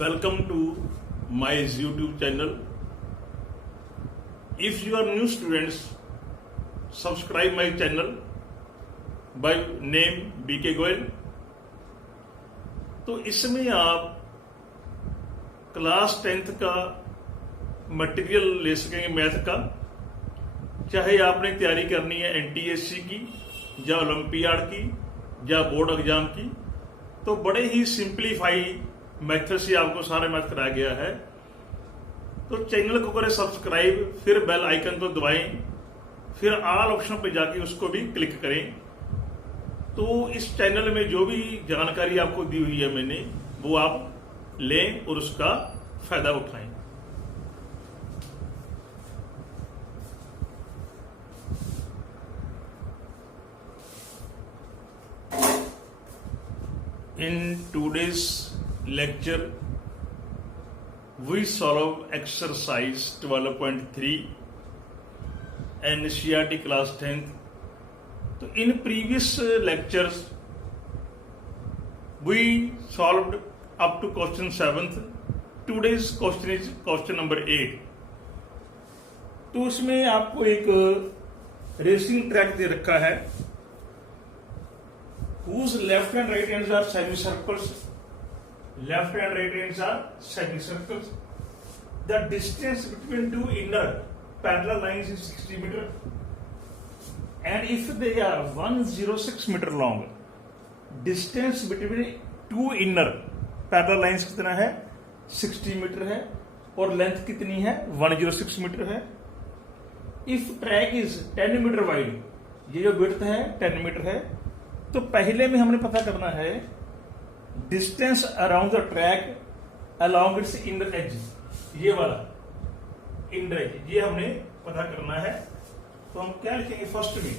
Welcome to my YouTube channel. If you are new students, subscribe my channel by name BK Goyal. तो इसमें आप class 10th का material ले सकेंगे math का, चाहे आपने तैयारी करनी है NTSC की या ओलंपियाड की या बोर्ड एग्जाम की, तो बड़े ही सिंप्लीफाई मेथड से आपको सारा मैथ कराया गया है। तो चैनल को करें सब्सक्राइब, फिर बेल आइकन को दबाएं, फिर ऑल ऑप्शन पर जाके उसको भी क्लिक करें। तो इस चैनल में जो भी जानकारी आपको दी हुई है मैंने, वो आप लें और उसका फायदा उठाएं। In today's lecture, we solve exercise 12.3 NCERT class 10th. So in previous lectures, we solved up to question 7th. Today's question is question number 8. तो उसमें आपको एक रेसिंग ट्रैक दे रखा है, whose left and right ends are semicircles. Left and right ends are semicircles. The distance between two inner parallel lines is 60 meter. And if they are 106 meter long, distance between two inner parallel lines कितना है? 60 metre है, और length कितनी है? 106 metre है। If track is 10 metre wide, ये जो width है 10 मीटर है, तो पहले में हमने पता करना है distance around the track along it's inner as. ये वाला इनर एज, ये हमने पता करना है। तो हम क्या लिखेंगे? फर्स्ट में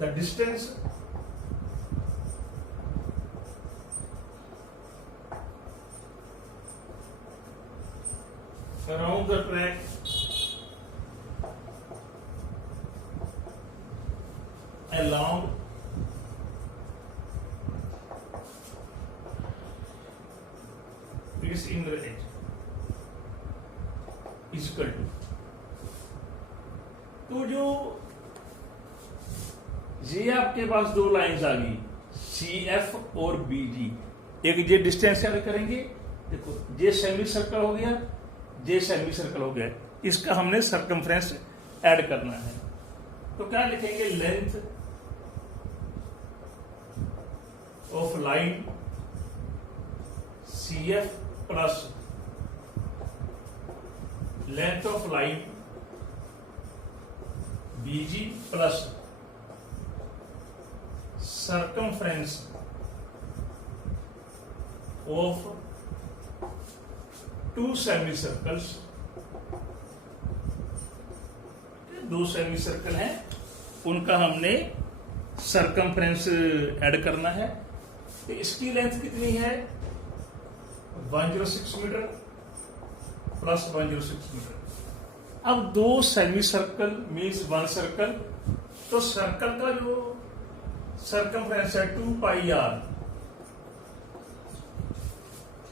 the distance around the track along its inner edge is equal to, तो जो ये आपके पास दो लाइंस आ गई CF और BG, एक ये डिस्टेंस ऐड करेंगे। देखो ये सेमी सर्कल हो गया, ये सेमी सर्कल हो गया, इसका हमने सर्कमफ्रेंस ऐड करना है। तो क्या लिखेंगे? Length of line CF plus length of line BG plus circumference of two semi circles. दो सेमी सर्कल हैं, उनका हमने सर्कमफ्रेंस ऐड करना है। तो इसकी लेंथ कितनी है? 106 मीटर प्लस 106 मीटर। अब दो semi circle means one circle, तो सर्कल का जो सर्कमफ्रेंस है 2 पाई आर।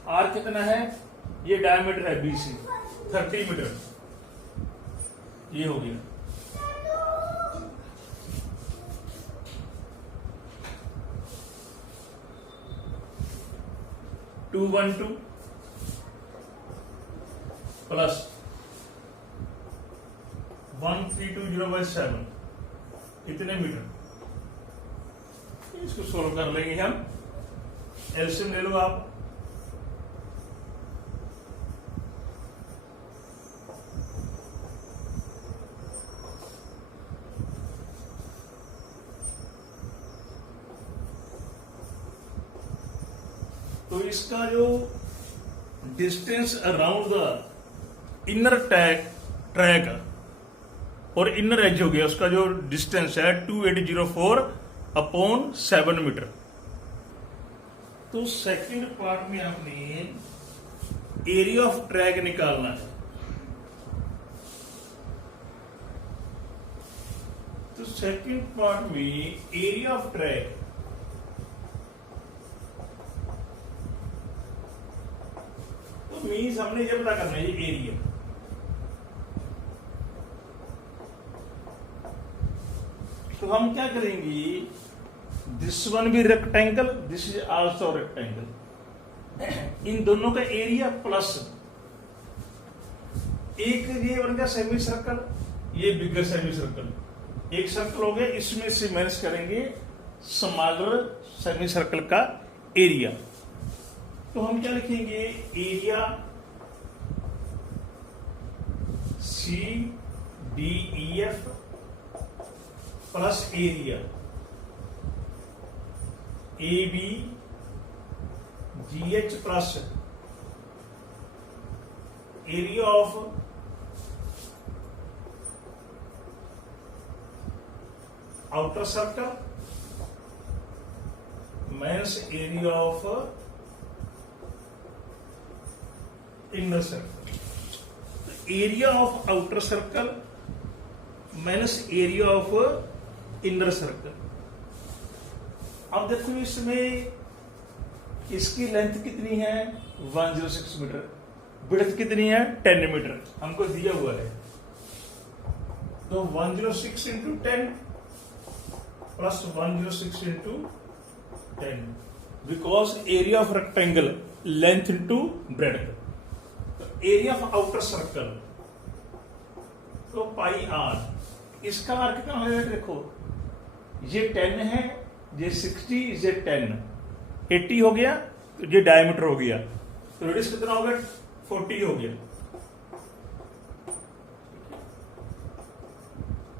आर कितना है? ये डायमीटर है BC 30 मीटर, ये हो गया। टू 112 प्लस 1320/7 इतने मीटर। इसको सोल्व कर लेंगे हम। एलसीएम ले लो आप। तो इसका जो distance around the inner track और इनर एज हो गया, उसका जो डिस्टेंस है 2804/7 मीटर। तो सेकंड पार्ट में आपने एरिया ऑफ ट्रैक निकालना है। तो सेकंड पार्ट में एरिया ऑफ ट्रैक तो मीन्स हमने ये पता करना है ये एरिया, तो हम क्या करेंगे, दिस वन भी rectangle, this is also rectangle, इन दोनों का एरिया प्लस एक ये बन गया सेमी सर्कल, ये बिगर सेमी सर्कल, एक सर्कल हो गया, इसमें से माइनस करेंगे स्मॉलर सेमी सर्कल का एरिया। तो हम क्या लिखेंगे, area C D E F plus area A B G H plus area of outer circle minus area of inner circle. Area of outer circle minus area of inner circle. अब देखो इसमें इसकी length कितनी है 106 metre, width कितनी है 10 metre हमको दिया हुआ है। तो 106 into 10 plus 106 into 10 because area of rectangle length into breadth. तो एरिया ऑफ आउटर सर्कल तो पाई आर, इसका आर कितना हो जाएगा, देखो ये 10 है, ये 60, ये 10, 80 हो गया, तो ये डायमीटर हो गया, तो रेडियस कितना हो गया 40 हो गया।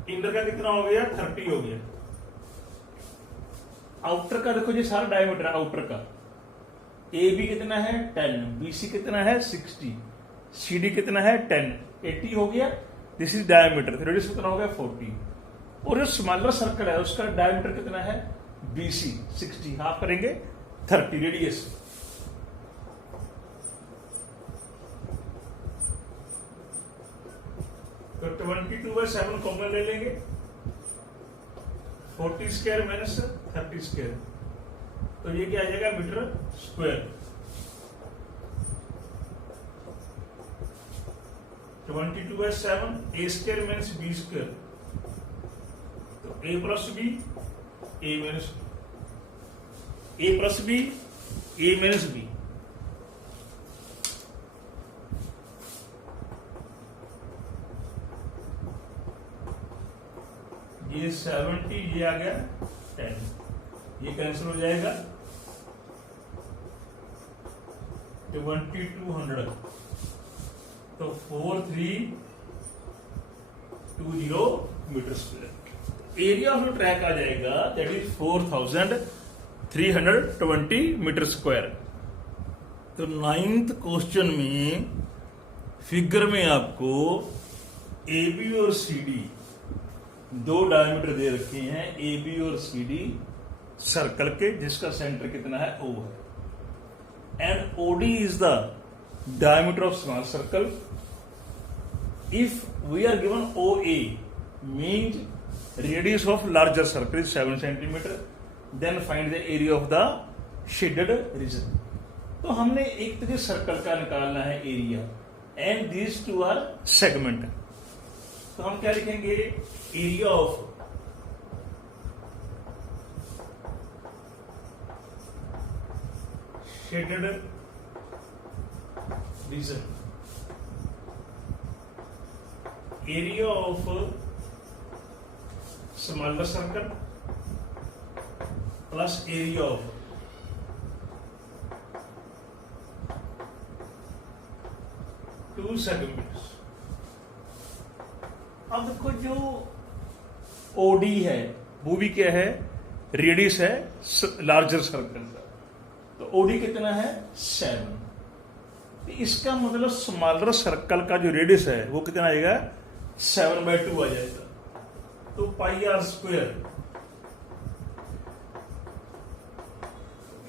इंटर का कितना हो गया 30 हो गया। आउटर का देखो जी सारा डायमीटर आउटर का, ए बी कितना है 10, बी सी कितना है 60, सी डी कितना है 10, 80 हो गया, दिस इज डायमीटर, रेडियस कितना हो गया 40। और जो स्मॉलर सर्कल है उसका डायमीटर कितना है बी सी 60, हाफ करेंगे 30 रेडियस। तो 22/7 कॉमन ले लेंगे, 40 स्क्वायर माइनस 30 स्क्वायर, तो ये क्या आ जाएगा मीटर स्क्वायर। 22/7 ए स्क्वायर माइनस बी स्क्वायर, तो ए प्लस बी ए माइनस ए प्लस बी ए माइनस बी। ये 70, ये आ गया 10, ये कैंसिल हो जाएगा 2200, तो 4320 metre square. Area of track आ जाएगा दैट इज 4320 मीटर स्क्वायर। तो 9th क्वेश्चन में फिगर में आपको ए बी और सी डी दो डायमीटर दे रखे हैं, ए बी और सी डी सर्कल के, जिसका सेंटर कितना है ओ है, and O D is the diameter of small circle. If we are given O A means radius of larger circle is 7 centimetre, then find the area of the shaded region. तो हमने एक तरह circle का निकालना है area, and these two are segment. तो हम क्या लिखेंगे, area of shaded region, area of smaller circle plus area of two segments. अब देखो जो ओडी है वो भी क्या है, रेडियस है लार्जर सर्कल का, तो ओडी कितना है 7। तो इसका मतलब स्मॉलर सर्कल का जो रेडियस है वो कितना आएगा 7/2 आ जाएगा। तो pi R square,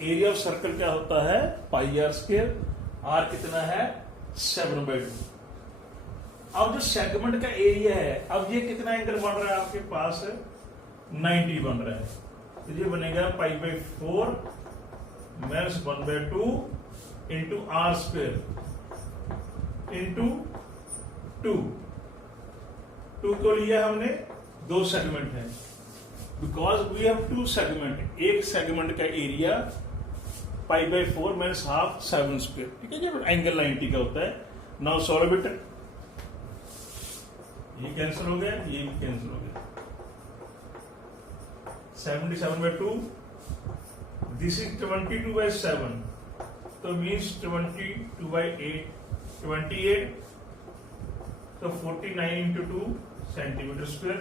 area of circle क्या होता है पाई आर स्क्वायर, आर कितना है 7/2। अब जो सेगमेंट का एरिया है, अब ये कितना एंगल बन रहा है आपके पास 90 बन रहा है, तो ये बनेगा पाई/4 minus 1/2 into R square. Into 2 को लिया हमने, 2 सेगमेंट है, बिकॉज वी हैव 2 सेगमेंट, एक सेगमेंट का एरिया π/4 मीन्स हाफ 7 स्क्वायर, ठीक है जी, एंगल 90 का होता है। नाउ सॉल्व इट, ये कैंसिल हो गया, ये भी कैंसिल हो गया। 77/2, दिस इज 22/7, तो मीन्स 22/8, 28, तो 49 इंटू 2 सेंटीमीटर स्क्वायर।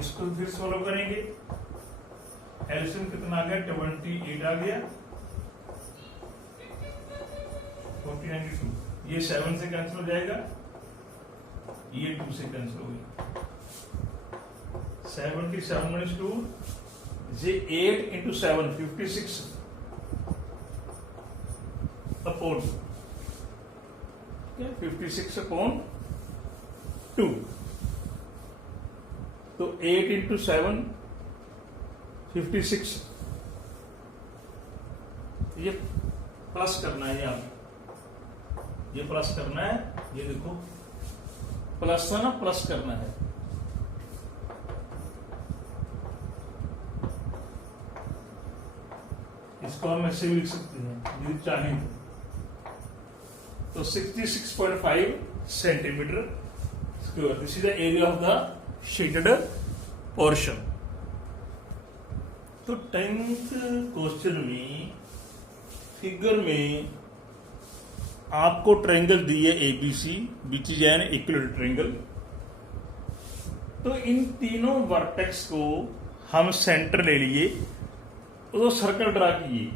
इसको फिर सॉल्व करेंगे, एलसीएम कितना आ गया, 28 आ गया, 49 इंटू 2, ये 7 से कैंसिल हो जाएगा, ये 2 से कैंसिल हो गया। 77 - 2, ये 8 इंटू 7, 56 अपॉन 56/2, तो 8 इंटू 7 56, ये प्लस करना है, यहाँ ये प्लस करना है, ये देखो प्लस था ना, प्लस करना है। इसको हम ऐसे भी लिख सकते हैं यदि चाहें तो 66.5 centimetre square, this is the area of the shaded portion. तो 10th क्वेश्चन में फिगर में आपको ट्रायंगल दिए ABC, which is an equilateral triangle. तो इन तीनों वर्टेक्स को हम सेंटर ले लिए, तो सर्कल ड्रा किए,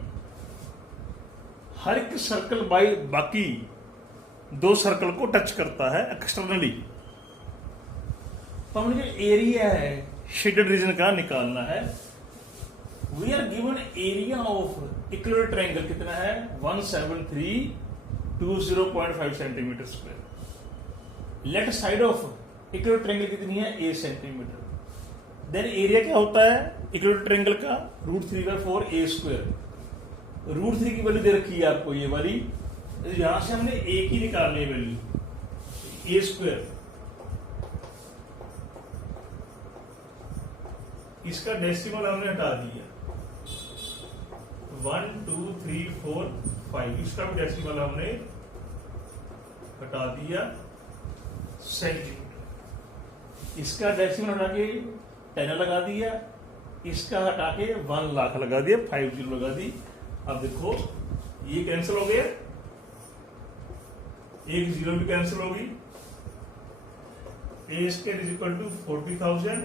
हर एक सर्कल बाकी 2 सर्कल को टच करता है एक्सटर्नली। तो हमने जो एरिया है शेडेड रीजन का निकालना है। We are given area of equilateral triangle कितना है, 17320.5 centimetre square. Left side of equilateral triangle कितनी है, 8 सेंटीमीटर। देन एरिया क्या होता है इक्विलेटरल ट्रायंगल का, √3/4 a स्क्वायर। √3 की वैल्यू दे रखी है आपको, ये वाली, यहां से हमने a की निकालनी है वैल्यू, a स्क्वायर। इसका डेसिमल हमने हटा दिया, 1 2 3 4 5, इसका भी डेसिमल हमने हटा दिया सेंटीमीटर। इसका डेसिमल हटा के 10 लगा दिया, इसका हटा के 1 लाख लगा दिया, 50 लगा दी। अब देखो ये कैंसिल हो गया, एक 0 भी कैंसिल होगी। a square is equal to 40,000,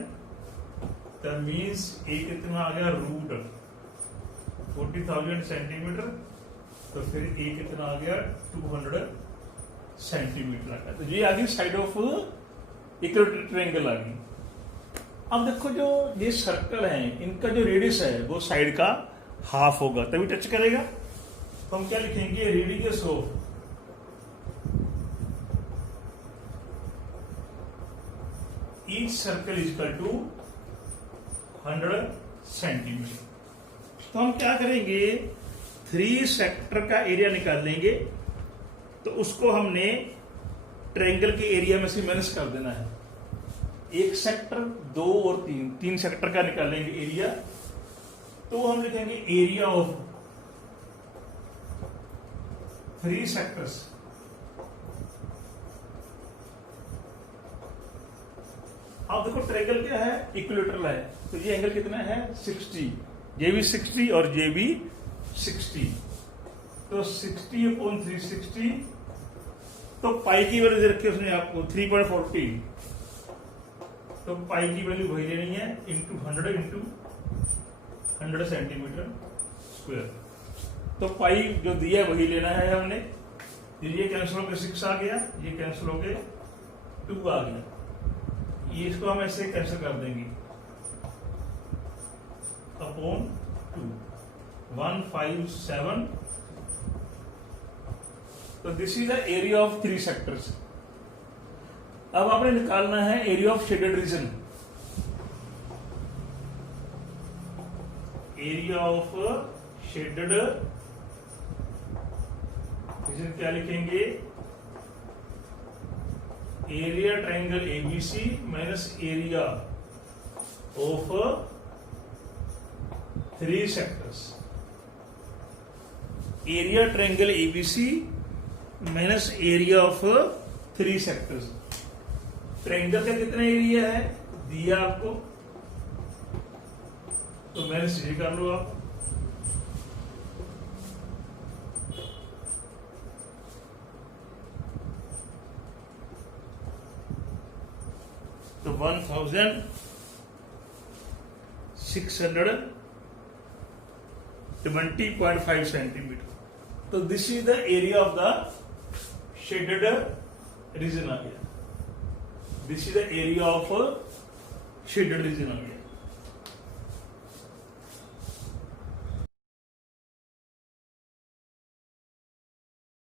that means a कितना आ गया, √40,000 सेंटीमीटर, तो फिर a कितना आ गया, 200 सेंटीमीटर आ गया। तो ये आ गई साइड ऑफ इक्विलेटरल ट्रायंगल आ गई। अब देखो जो ये सर्कल है, इनका जो रेडियस है वो साइड का हाफ होगा, तभी टच करेगा। तो हम क्या लिखेंगे, radius of each circle is equal to 100 centimetre. तो हम क्या करेंगे, 3 सेक्टर का एरिया निकाल लेंगे, तो उसको हमने ट्रायंगल के एरिया में से माइनस कर देना है। 1 सेक्टर, 2 और 3 सेक्टर का निकालेंगे एरिया, तो हम लिखेंगे एरिया ऑफ 3 सेक्टर्स। अब देखो ट्रायंगल क्या है, इक्विलेटरल है, तो ये एंगल कितना है, 60, ये भी 60 और ये भी 60, तो 60/360, तो पाई की वैल्यू दे रखी है उसने आपको 3.40, तो पाई की वैल्यू वही लेनी है, इंटू 100 सेंटीमीटर स्क्वायर। तो पाई जो दिया है वही लेना है हमने। ये कैंसिल होकर 6 आ गया, ये कैंसिल होकर 2 आ गया, ये इसको हम ऐसे कैंसिल कर देंगे, अपॉन 2, 157। तो this is the area of 3 sectors. अब आपने निकालना है area of shaded region. Area of shaded reason क्या लिखेंगे, area triangle ABC minus area of 3 sectors. Area triangle ABC minus area of 3 sectors. Triangle का कितना एरिया है दिया आपको, तो मैंने सीधे कर लो आप। तो 1620.5 सेंटीमीटर। तो this is the area of the shaded region आ गया। This is the area of shaded region आ गया।